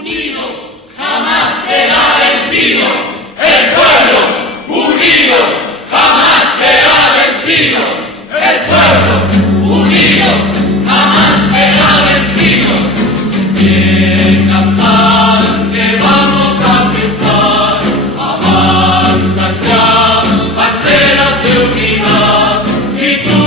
unido jamás será vencido. El pueblo unido jamás será vencido. El pueblo unido jamás será vencido. Bien cantante vamos a triunfar. Avanza ya, banderas de unidad. Y tú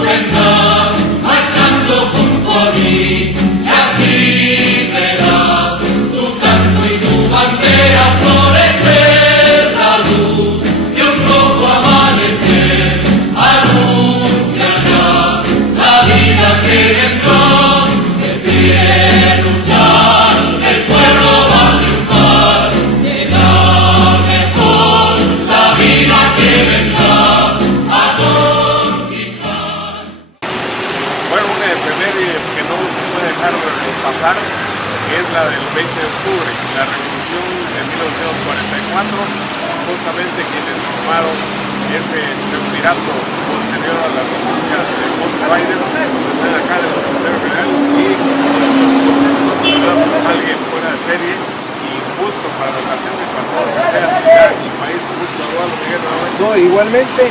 vendrás marchando junto a mí. Y así verás tu canto y tu bandera florecer. La luz de un rojo amanecer anunciará la vida que vendrá. De pie luchar, el pueblo va a triunfar. Será mejor la vida que vendrá a conquistar. Bueno, una efeméride que no se puede dejar pasar, que es la del 20 de octubre, la revolución de 1944, justamente quienes formaron ese triunvirato posterior a la república de Monte Biden, están acá de los secretarios generales y alguien fuera de serie y justo para la ocasión de cuando sea ciudad y país justo Eduardo Miguel nuevamente. No, igualmente,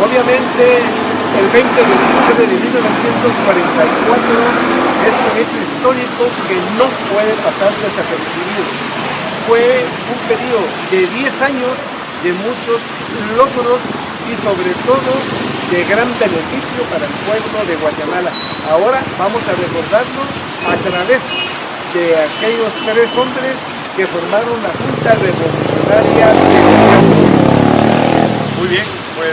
obviamente, el 20 de octubre de 1944 es un hecho histórico que no puede pasar desapercibido. Fue un periodo de 10 años de muchos logros y sobre todo de gran beneficio para el pueblo de Guatemala. Ahora vamos a recordarlo a través de aquellos 3 hombres que formaron la Junta Revolucionaria de Guatemala. Muy bien, pues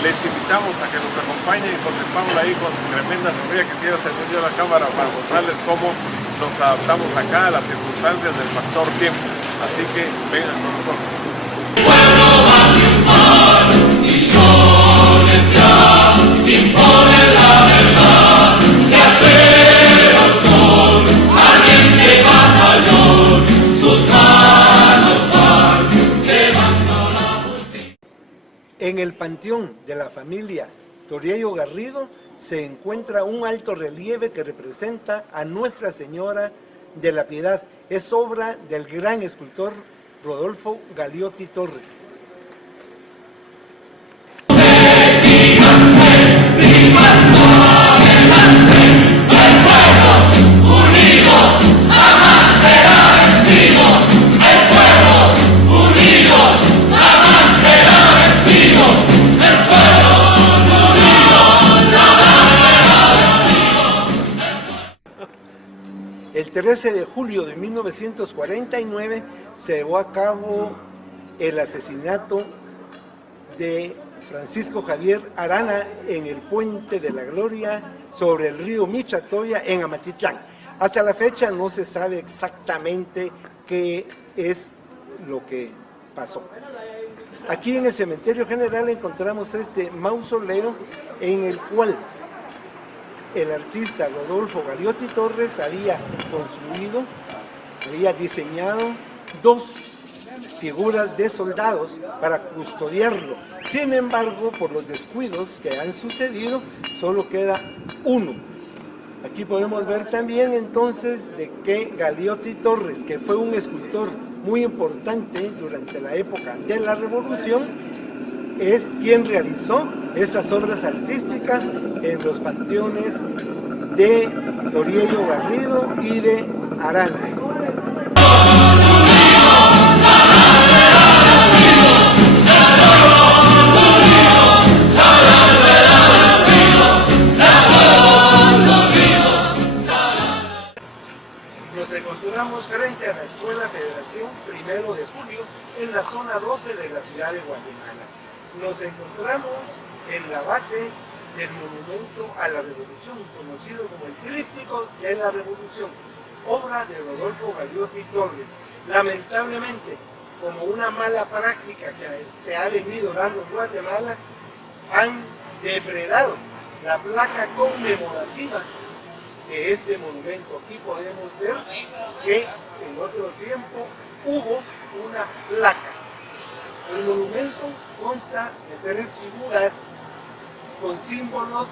les invitamos a que nos acompañen y contemplamos ahí con tremenda sonrisa que quiero tener yo la cámara para mostrarles cómo nos adaptamos acá a las circunstancias del factor tiempo. Así que vengan con nosotros. El pueblo va a triunfar, millones ya imponen la verdad. De acero son, ardiente batallón, sus manos van llevando la justicia. En el panteón de la familia Toriello Garrido se encuentra un alto relieve que representa a Nuestra Señora de la Piedad. Es obra del gran escultor Rodolfo Galiotti Torres. El 13 de julio de 1949 se llevó a cabo el asesinato de Francisco Javier Arana en el Puente de la Gloria sobre el río Michatoya en Amatitlán. Hasta la fecha no se sabe exactamente qué es lo que pasó. Aquí en el cementerio general encontramos este mausoleo en el cual el artista Rodolfo Galiotti Torres había construido, había diseñado 2 figuras de soldados para custodiarlo. Sin embargo, por los descuidos que han sucedido, solo queda uno. Aquí podemos ver también entonces de que Galiotti Torres, que fue un escultor muy importante durante la época de la Revolución, es quien realizó estas obras artísticas en los panteones de Toriello Garrido y de Arana. Nos encontramos frente a la Escuela Federación 1 de Julio en la zona 12 de la ciudad de Guatemala. Nos encontramos en la base del Monumento a la Revolución, conocido como el Tríptico de la Revolución, obra de Rodolfo Galiotti Torres. Lamentablemente, como una mala práctica que se ha venido dando en Guatemala, han depredado la placa conmemorativa de este monumento. Aquí podemos ver que en otro tiempo hubo una placa. El monumento consta de 3 figuras con símbolos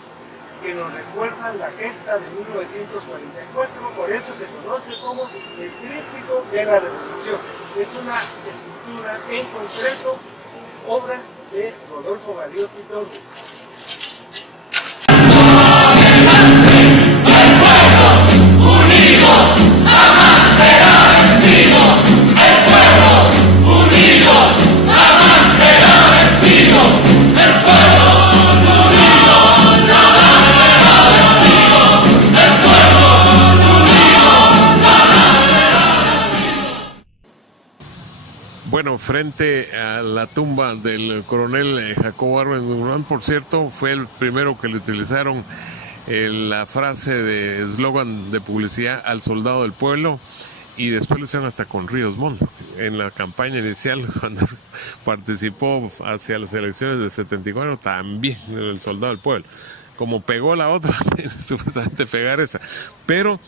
que nos recuerda la gesta de 1944, por eso se conoce como el tríptico de la revolución. Es una escultura en concreto, obra de Rodolfo Galeotti Torres. Bueno, frente a la tumba del coronel Jacobo Arbenz Guzmán, por cierto, fue el primero que le utilizaron la frase de eslogan de publicidad al soldado del pueblo, y después lo hicieron hasta con Ríos Montt en la campaña inicial cuando participó hacia las elecciones del 74, también el soldado del pueblo. Como pegó la otra, supuestamente pegar esa, pero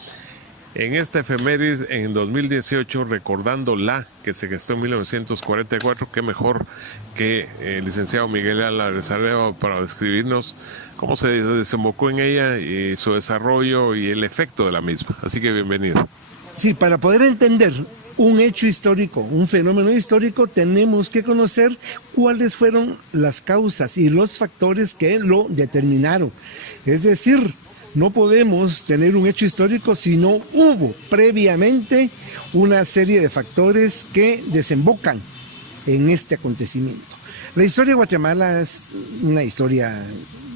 en esta efemérides, en 2018, recordando la que se gestó en 1944, qué mejor que el licenciado Miguel Álvarez Arevalo para describirnos cómo se desembocó en ella y su desarrollo y el efecto de la misma. Así que bienvenido. Sí, para poder entender un hecho histórico, un fenómeno histórico, tenemos que conocer cuáles fueron las causas y los factores que lo determinaron. Es decir, no podemos tener un hecho histórico si no hubo previamente una serie de factores que desembocan en este acontecimiento. La historia de Guatemala es una historia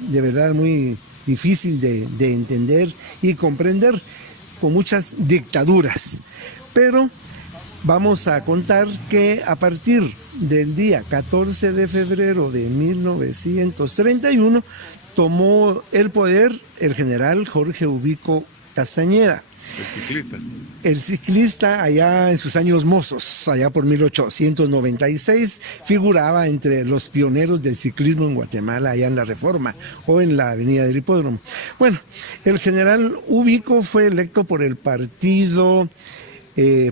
de verdad muy difícil de entender y comprender, con muchas dictaduras. Pero vamos a contar que a partir del día 14 de febrero de 1931 tomó el poder el general Jorge Ubico Castañeda. El ciclista allá en sus años mozos, allá por 1896, figuraba entre los pioneros del ciclismo en Guatemala, allá en la Reforma o en la avenida del Hipódromo. Bueno, el general Ubico fue electo por el partido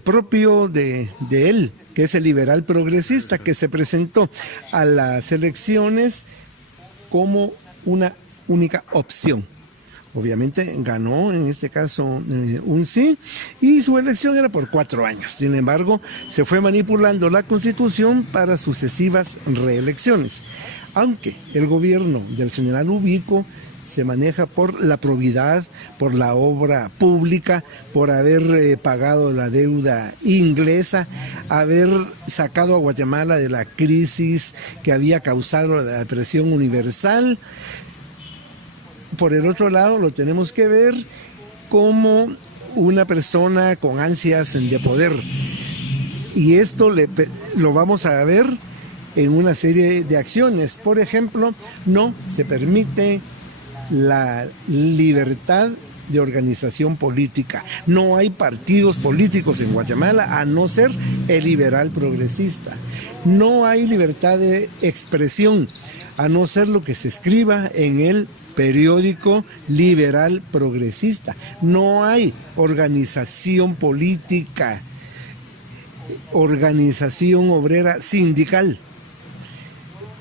propio de él, que es el Liberal Progresista, que se presentó a las elecciones como una única opción. Obviamente ganó en este caso un sí, y su elección era por 4 años. Sin embargo, se fue manipulando la Constitución para sucesivas reelecciones. Aunque el gobierno del general Ubico se maneja por la probidad, por la obra pública, por haber pagado la deuda inglesa, haber sacado a Guatemala de la crisis que había causado la depresión universal. Por el otro lado, lo tenemos que ver como una persona con ansias de poder. Y esto lo vamos a ver en una serie de acciones. Por ejemplo, no se permite la libertad de organización política. No hay partidos políticos en Guatemala a no ser el Liberal Progresista. No hay libertad de expresión a no ser lo que se escriba en el periódico Liberal Progresista. No hay organización política, organización obrera sindical.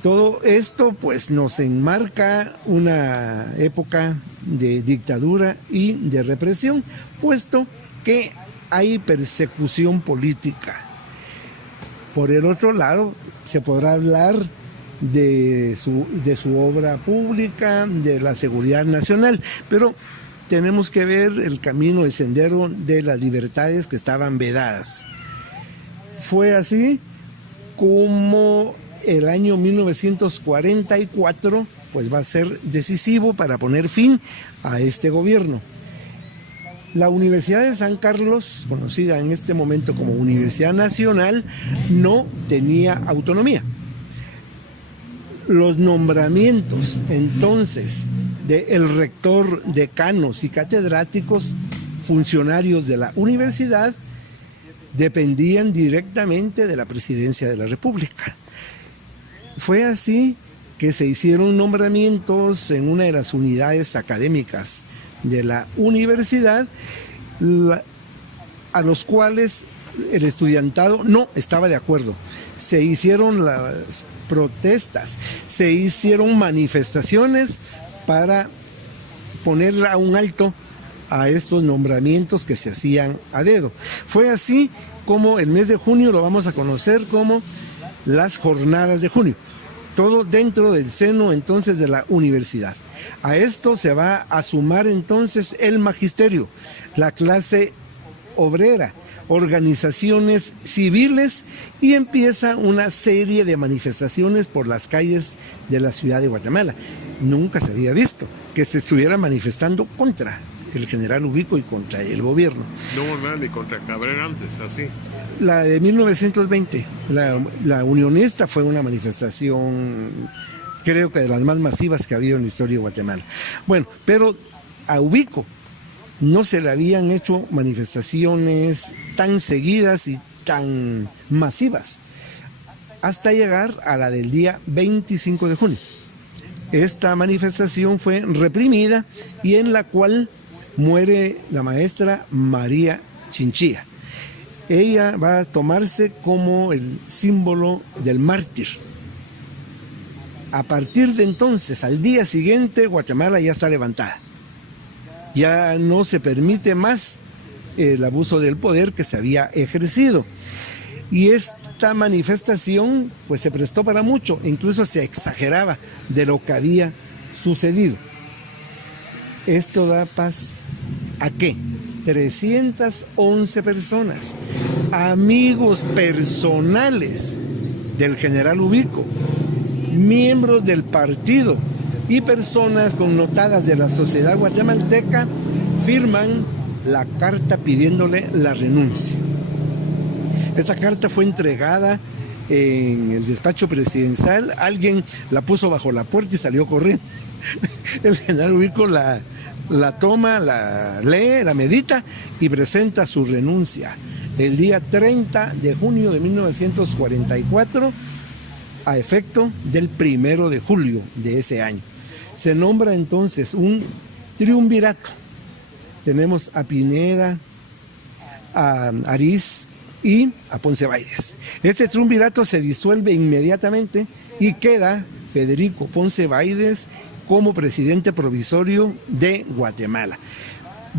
Todo esto pues nos enmarca una época de dictadura y de represión, puesto que hay persecución política. Por el otro lado, se podrá hablar de su obra pública, de la seguridad nacional, pero tenemos que ver el camino, el sendero de las libertades que estaban vedadas. Fue así como el año 1944 pues va a ser decisivo para poner fin a este gobierno. La Universidad de San Carlos, conocida en este momento como Universidad Nacional, no tenía autonomía. Los nombramientos entonces del rector, decanos y catedráticos, funcionarios de la universidad, dependían directamente de la Presidencia de la República. Fue así que se hicieron nombramientos en una de las unidades académicas de la universidad, a los cuales el estudiantado no estaba de acuerdo. Se hicieron las protestas, se hicieron manifestaciones para poner a un alto a estos nombramientos que se hacían a dedo. Fue así como el mes de junio lo vamos a conocer como las jornadas de junio, todo dentro del seno entonces de la universidad. A esto se va a sumar entonces el magisterio, la clase obrera, organizaciones civiles, y empieza una serie de manifestaciones por las calles de la ciudad de Guatemala. Nunca se había visto que se estuviera manifestando contra el general Ubico y contra el gobierno. No hubo nada ni contra Cabrera antes, así. La de 1920, la unionista, fue una manifestación, creo que de las más masivas que ha habido en la historia de Guatemala. Bueno, pero a Ubico no se le habían hecho manifestaciones tan seguidas y tan masivas, hasta llegar a la del día 25 de junio. Esta manifestación fue reprimida y en la cual muere la maestra María Chinchilla. Ella va a tomarse como el símbolo del mártir. A partir de entonces, al día siguiente, Guatemala ya está levantada. Ya no se permite más el abuso del poder que se había ejercido. Y esta manifestación pues se prestó para mucho, incluso se exageraba de lo que había sucedido. Esto da paz ¿a qué? 311 personas, amigos personales del general Ubico, miembros del partido y personas connotadas de la sociedad guatemalteca firman la carta pidiéndole la renuncia. Esta carta fue entregada en el despacho presidencial, alguien la puso bajo la puerta y salió corriendo. El general Ubico la toma, la lee, la medita y presenta su renuncia el día 30 de junio de 1944 a efecto del 1 de julio de ese año. Se nombra entonces un triunvirato. Tenemos a Pineda, a Ariz y a Ponce Baides. Este triunvirato se disuelve inmediatamente y queda Federico Ponce Baides como presidente provisorio de Guatemala.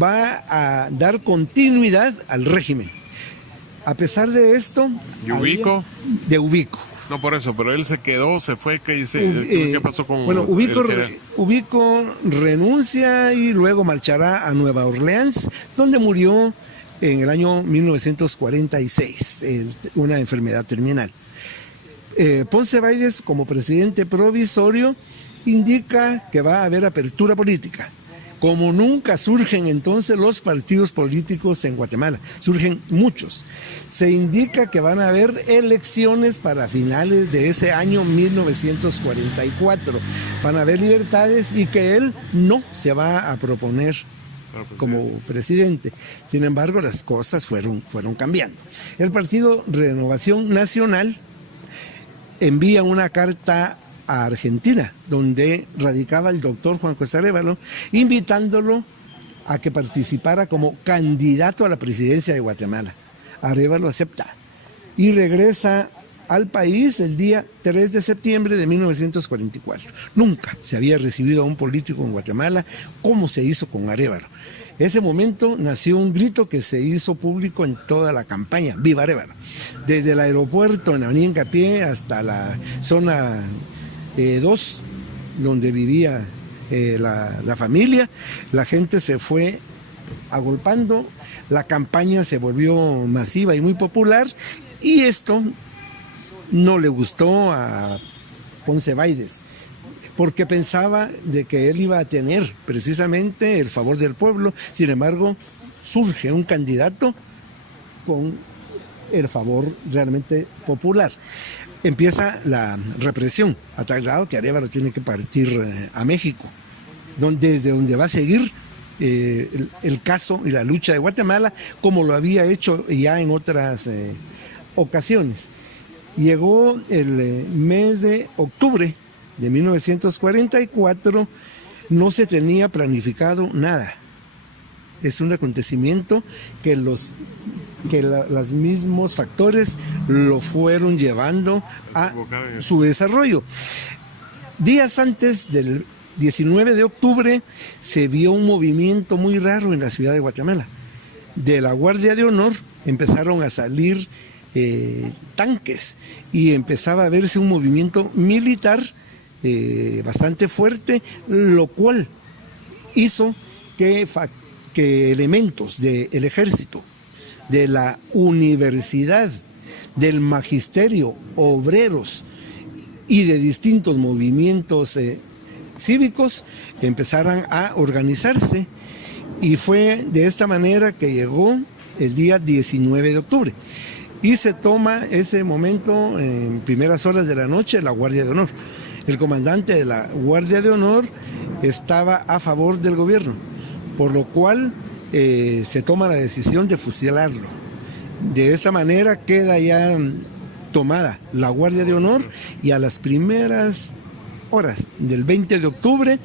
Va a dar continuidad al régimen. A pesar de esto... ¿Y Ubico? De Ubico. No por eso, pero él se quedó, se fue, ¿qué pasó con bueno, Ubico renuncia y luego marchará a Nueva Orleans, donde murió en el año 1946, una enfermedad terminal. Ponce Baides, como presidente provisorio, indica que va a haber apertura política. Como nunca surgen entonces los partidos políticos en Guatemala, surgen muchos. Se indica que van a haber elecciones para finales de ese año 1944. Van a haber libertades y que él no se va a proponer como presidente. Sin embargo, las cosas fueron cambiando. El partido Renovación Nacional envía una carta a Argentina, donde radicaba el doctor Juan Cuesta Arévalo, invitándolo a que participara como candidato a la presidencia de Guatemala. Arévalo acepta y regresa al país el día 3 de septiembre de 1944. Nunca se había recibido a un político en Guatemala como se hizo con Arévalo. Ese momento nació un grito que se hizo público en toda la campaña: ¡Viva Arévalo! Desde el aeropuerto en Avenida Hincapié hasta la zona 2, donde vivía la familia, la gente se fue agolpando, la campaña se volvió masiva y muy popular, y esto no le gustó a Ponce Baides, porque pensaba de que él iba a tener precisamente el favor del pueblo. Sin embargo, surge un candidato con el favor realmente popular. Empieza la represión, a tal grado que Arévalo tiene que partir a México, desde donde va a seguir el caso y la lucha de Guatemala, como lo había hecho ya en otras ocasiones. Llegó el mes de octubre de 1944, no se tenía planificado nada. Es un acontecimiento que los mismos factores lo fueron llevando a su desarrollo. Días antes del 19 de octubre se vio un movimiento muy raro en la ciudad de Guatemala. De la Guardia de Honor empezaron a salir tanques y empezaba a verse un movimiento militar bastante fuerte, lo cual hizo que elementos del ejército, de la universidad, del magisterio, obreros y de distintos movimientos cívicos empezaran a organizarse, y fue de esta manera que llegó el día 19 de octubre y se toma ese momento en primeras horas de la noche la Guardia de Honor. El comandante de la Guardia de Honor estaba a favor del gobierno, por lo cual se toma la decisión de fusilarlo. De esta manera queda ya tomada la Guardia de Honor, y a las primeras horas del 20 de octubre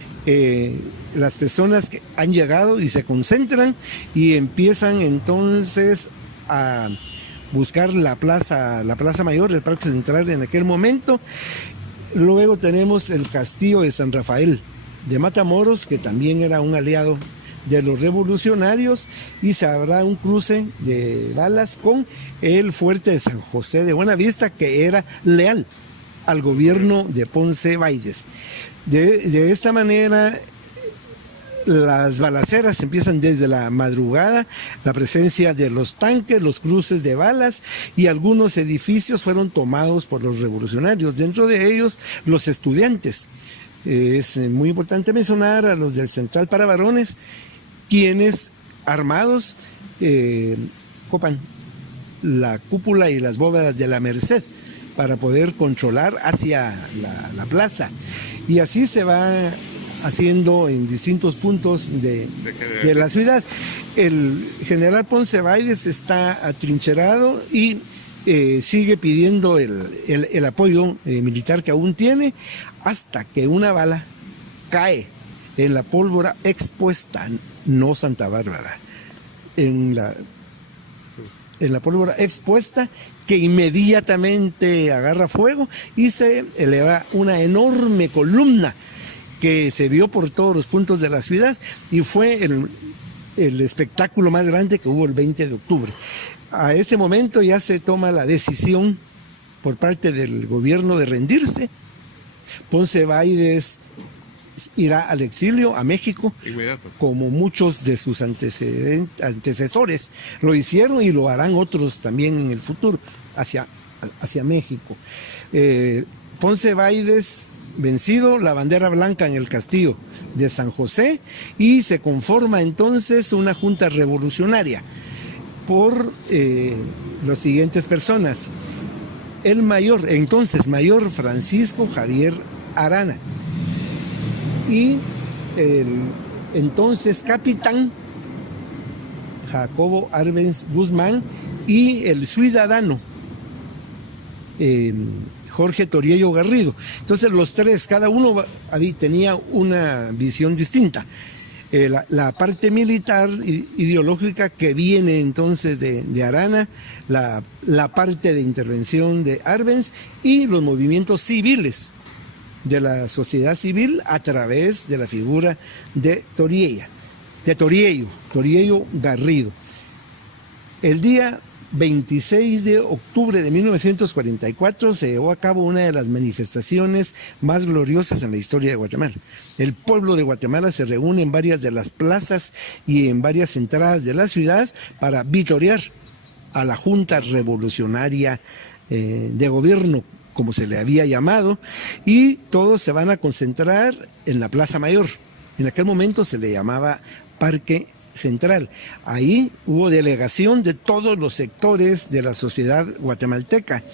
las personas que han llegado y se concentran y empiezan entonces a buscar la plaza mayor, el Parque Central en aquel momento. Luego tenemos el Castillo de San Rafael de Matamoros, que también era un aliado de los revolucionarios, y se habrá un cruce de balas con el fuerte de San José de Buenavista, que era leal al gobierno de Ponce Baides. De esta manera, las balaceras empiezan desde la madrugada, la presencia de los tanques, los cruces de balas, y algunos edificios fueron tomados por los revolucionarios, dentro de ellos los estudiantes. Es muy importante mencionar a los del Central para Varones, quienes armados copan la cúpula y las bóvedas de la Merced para poder controlar hacia la plaza, y así se va haciendo en distintos puntos de la ciudad. El general Ponce Baides está atrincherado y sigue pidiendo el apoyo militar que aún tiene, hasta que una bala cae en la pólvora expuesta, no Santa Bárbara, en la pólvora expuesta, que inmediatamente agarra fuego y se eleva una enorme columna que se vio por todos los puntos de la ciudad, y fue el espectáculo más grande que hubo el 20 de octubre. A este momento ya se toma la decisión por parte del gobierno de rendirse. Ponce Baides irá al exilio a México, Inmediato, como muchos de sus antecesores lo hicieron, y lo harán otros también en el futuro, hacia México. Ponce Baides vencido, la bandera blanca en el castillo de San José, y se conforma entonces una junta revolucionaria por las siguientes personas. El mayor Francisco Javier Arana, y el entonces capitán Jacobo Arbenz Guzmán, y el ciudadano Jorge Toriello Garrido. Entonces los tres, cada uno tenía una visión distinta. La parte militar ideológica que viene entonces de Arana, la parte de intervención de Arbenz, y los movimientos civiles de la sociedad civil a través de la figura de Toriello Garrido. El día 26 de octubre de 1944 se llevó a cabo una de las manifestaciones más gloriosas en la historia de Guatemala. El pueblo de Guatemala se reúne en varias de las plazas y en varias entradas de la ciudad para vitorear a la Junta Revolucionaria de Gobierno, como se le había llamado, y todos se van a concentrar en la Plaza Mayor. En aquel momento se le llamaba Parque Central. Ahí hubo delegación de todos los sectores de la sociedad guatemalteca,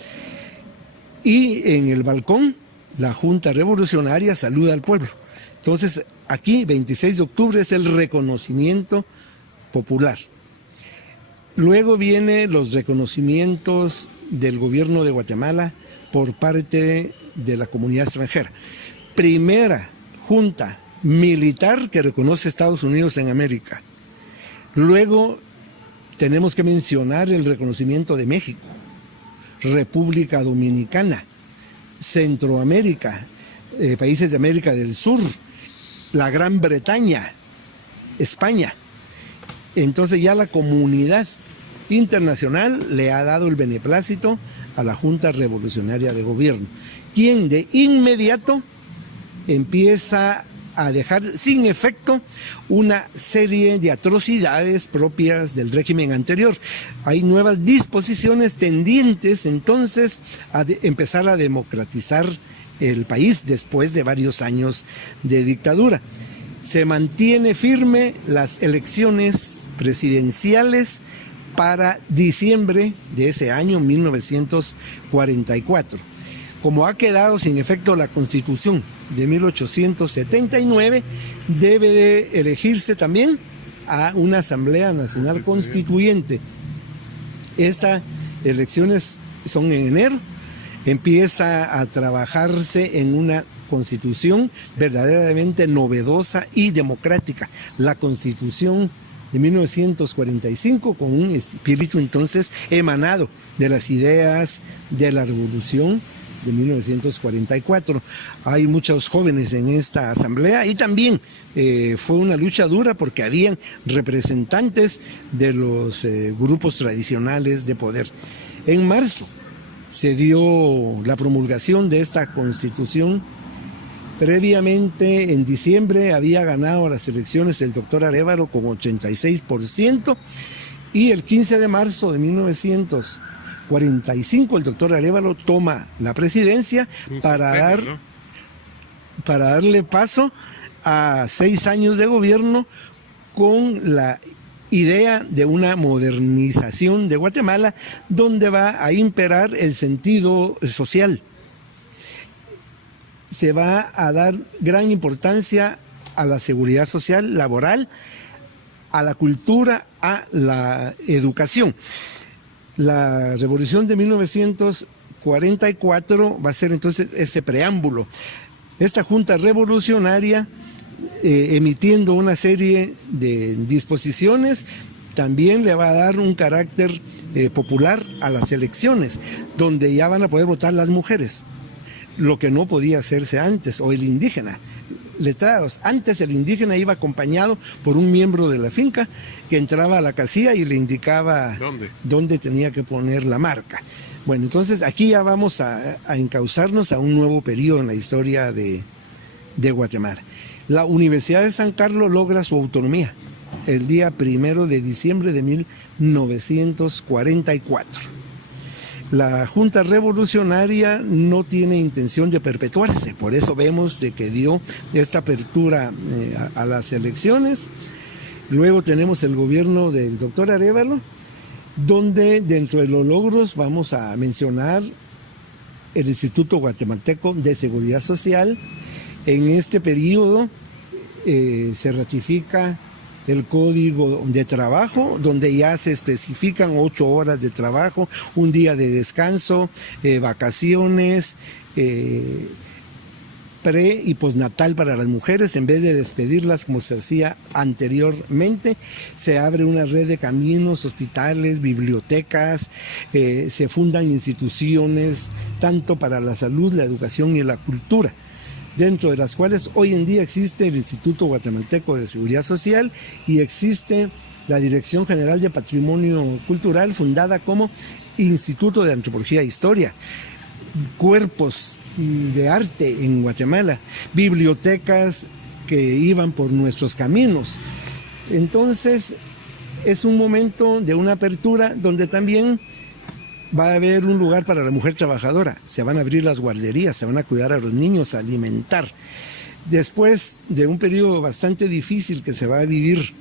y en el balcón la Junta Revolucionaria saluda al pueblo. Entonces aquí 26 de octubre es el reconocimiento popular. Luego vienen los reconocimientos del gobierno de Guatemala por parte de la comunidad extranjera. Primera junta militar que reconoce Estados Unidos en América. Luego tenemos que mencionar el reconocimiento de México, República Dominicana, Centroamérica, países de América del Sur, la Gran Bretaña, España. Entonces ya la comunidad internacional le ha dado el beneplácito a la Junta Revolucionaria de Gobierno, quien de inmediato empieza a dejar sin efecto una serie de atrocidades propias del régimen anterior. Hay nuevas disposiciones tendientes entonces a empezar a democratizar el país después de varios años de dictadura. Se mantiene firme las elecciones presidenciales para diciembre de ese año 1944. Como ha quedado sin efecto la Constitución de 1879, debe de elegirse también a una Asamblea Nacional Constituyente. Estas elecciones son en enero, empieza a trabajarse en una Constitución verdaderamente novedosa y democrática, la Constitución de 1945, con un espíritu entonces emanado de las ideas de la Revolución de 1944. Hay muchos jóvenes en esta asamblea y también fue una lucha dura porque habían representantes de los grupos tradicionales de poder. En marzo se dio la promulgación de esta Constitución. Previamente, en diciembre, había ganado las elecciones el doctor Arévalo con 86%, y el 15 de marzo de 1945 el doctor Arévalo toma la presidencia para darle paso a 6 años de gobierno con la idea de una modernización de Guatemala, donde va a imperar el sentido social. Se va a dar gran importancia a la seguridad social, laboral, a la cultura, a la educación. La revolución de 1944 va a ser entonces ese preámbulo. Esta Junta Revolucionaria, emitiendo una serie de disposiciones, también le va a dar un carácter popular a las elecciones, donde ya van a poder votar las mujeres, lo que no podía hacerse antes, o el indígena. Letrados. Antes el indígena iba acompañado por un miembro de la finca que entraba a la casilla y le indicaba dónde tenía que poner la marca. Bueno, entonces aquí ya vamos a encauzarnos a un nuevo periodo en la historia de Guatemala. La Universidad de San Carlos logra su autonomía el día 1 de diciembre de 1944. La Junta Revolucionaria no tiene intención de perpetuarse, por eso vemos de que dio esta apertura a las elecciones. Luego tenemos el gobierno del doctor Arévalo, donde dentro de los logros vamos a mencionar el Instituto Guatemalteco de Seguridad Social. En este periodo se ratifica el Código de Trabajo, donde ya se especifican 8 horas de trabajo, un día de descanso, vacaciones, pre y posnatal para las mujeres. En vez de despedirlas como se hacía anteriormente, se abre una red de caminos, hospitales, bibliotecas, se fundan instituciones tanto para la salud, la educación y la cultura, dentro de las cuales hoy en día existe el Instituto Guatemalteco de Seguridad Social y existe la Dirección General de Patrimonio Cultural, fundada como Instituto de Antropología e Historia, cuerpos de arte en Guatemala, bibliotecas que iban por nuestros caminos. Entonces es un momento de una apertura donde también va a haber un lugar para la mujer trabajadora, se van a abrir las guarderías, se van a cuidar a los niños, a alimentar. Después de un periodo bastante difícil que se va a vivir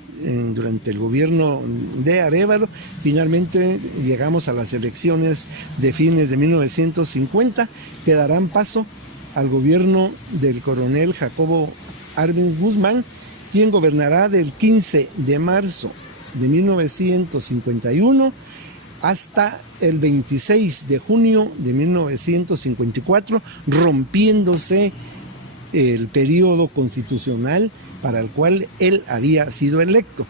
durante el gobierno de Arévalo, finalmente llegamos a las elecciones de fines de 1950, que darán paso al gobierno del coronel Jacobo Arbenz Guzmán, quien gobernará del 15 de marzo de 1951 hasta el 26 de junio de 1954, rompiéndose el periodo constitucional para el cual él había sido electo.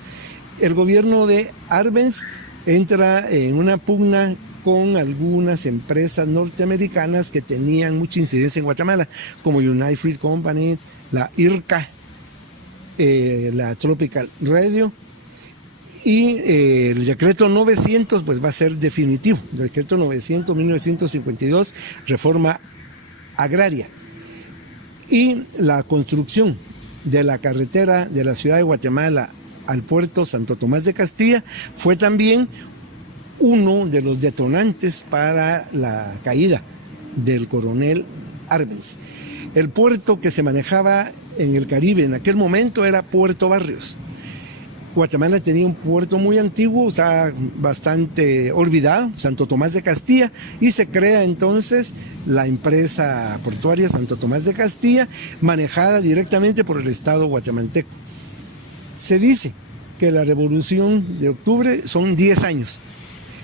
El gobierno de Arbenz entra en una pugna con algunas empresas norteamericanas que tenían mucha incidencia en Guatemala, como United Fruit Company, la IRCA, la Tropical Radio. Y el decreto 900 pues va a ser definitivo, el decreto 900 1952, reforma agraria. Y la construcción de la carretera de la ciudad de Guatemala al puerto Santo Tomás de Castilla fue también uno de los detonantes para la caída del coronel Arbenz. El puerto que se manejaba en el Caribe en aquel momento era Puerto Barrios. Guatemala tenía un puerto muy antiguo, está bastante olvidado, Santo Tomás de Castilla, y se crea entonces la empresa portuaria Santo Tomás de Castilla, manejada directamente por el Estado guatemalteco. Se dice que la Revolución de Octubre son 10 años.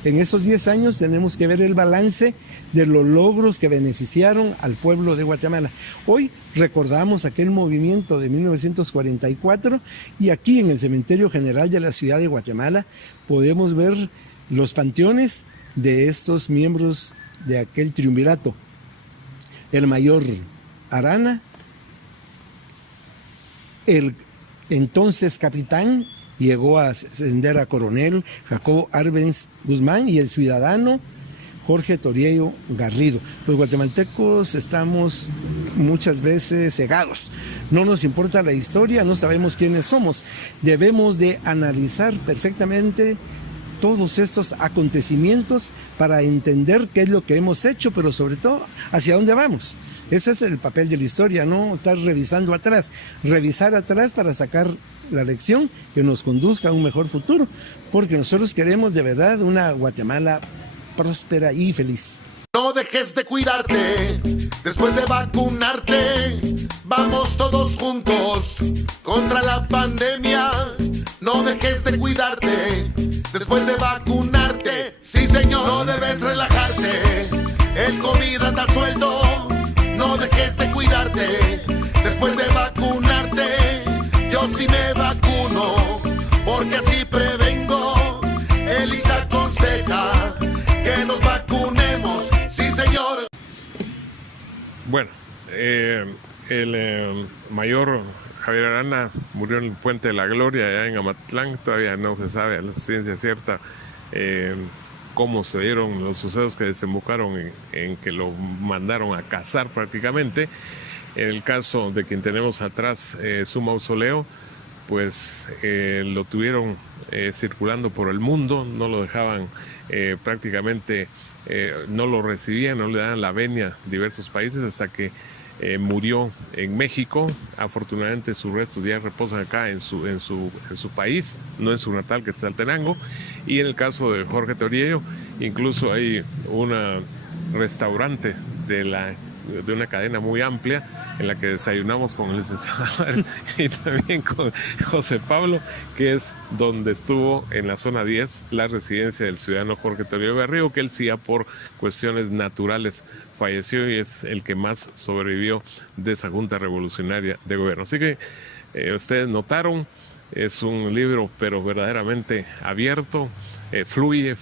En esos 10 años tenemos que ver el balance de los logros que beneficiaron al pueblo de Guatemala. Hoy recordamos aquel movimiento de 1944 y aquí en el Cementerio General de la Ciudad de Guatemala podemos ver los panteones de estos miembros de aquel triunvirato. El mayor Arana, el entonces capitán, llegó a ascender a coronel Jacobo Arbenz Guzmán, y el ciudadano Jorge Toriello Garrido. Los guatemaltecos estamos muchas veces cegados. No nos importa la historia, no sabemos quiénes somos. Debemos de analizar perfectamente todos estos acontecimientos para entender qué es lo que hemos hecho, pero sobre todo hacia dónde vamos. Ese es el papel de la historia, no estar revisando atrás. Revisar atrás para sacar la lección que nos conduzca a un mejor futuro, porque nosotros queremos de verdad una Guatemala próspera y feliz. No dejes de cuidarte después de vacunarte. Vamos todos juntos contra la pandemia. No dejes de cuidarte después de vacunarte. Sí, señor, no debes relajarte. El COVID anda suelto. No dejes de cuidarte después de vacunarte. Yo sí me vacuno porque así prevengo. Elisa aconseja que nos vacunemos, sí señor. Bueno, el mayor Javier Arana murió en el Puente de la Gloria, allá en Amatlán. Todavía no se sabe a la ciencia cierta cómo se dieron los sucesos que desembocaron en que lo mandaron a cazar prácticamente. En el caso de quien tenemos atrás su mausoleo, pues lo tuvieron circulando por el mundo, no lo dejaban prácticamente, no lo recibían, no le daban la venia a diversos países hasta que murió en México. Afortunadamente sus restos ya reposan acá en su país, no en su natal Quetzaltenango. Y en el caso de Jorge Toriello, incluso hay un restaurante de una cadena muy amplia en la que desayunamos con el licenciado y también con José Pablo, que es donde estuvo en la zona 10 la residencia del ciudadano Jorge Toriello Garrido, que él sí ya por cuestiones naturales falleció y es el que más sobrevivió de esa Junta Revolucionaria de Gobierno. Así que ustedes notaron, es un libro pero verdaderamente abierto. Fluye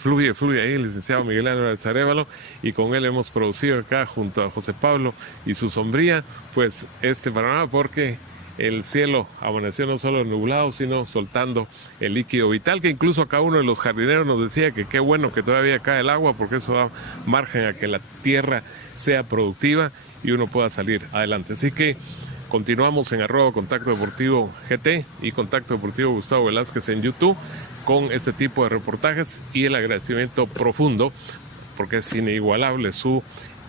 ahí el licenciado Miguel Álvarez Arévalo, y con él hemos producido acá junto a José Pablo y su sombría pues este panorama, porque el cielo amaneció no solo nublado sino soltando el líquido vital, que incluso acá uno de los jardineros nos decía que qué bueno que todavía cae el agua, porque eso da margen a que la tierra sea productiva y uno pueda salir adelante. Así que continuamos en @Contacto Deportivo GT y Contacto Deportivo Gustavo Velázquez en YouTube con este tipo de reportajes, y el agradecimiento profundo, porque es inigualable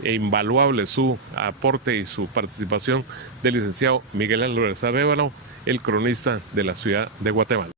e invaluable su aporte y su participación, del licenciado Miguel Álvarez Arévalo, el cronista de la ciudad de Guatemala.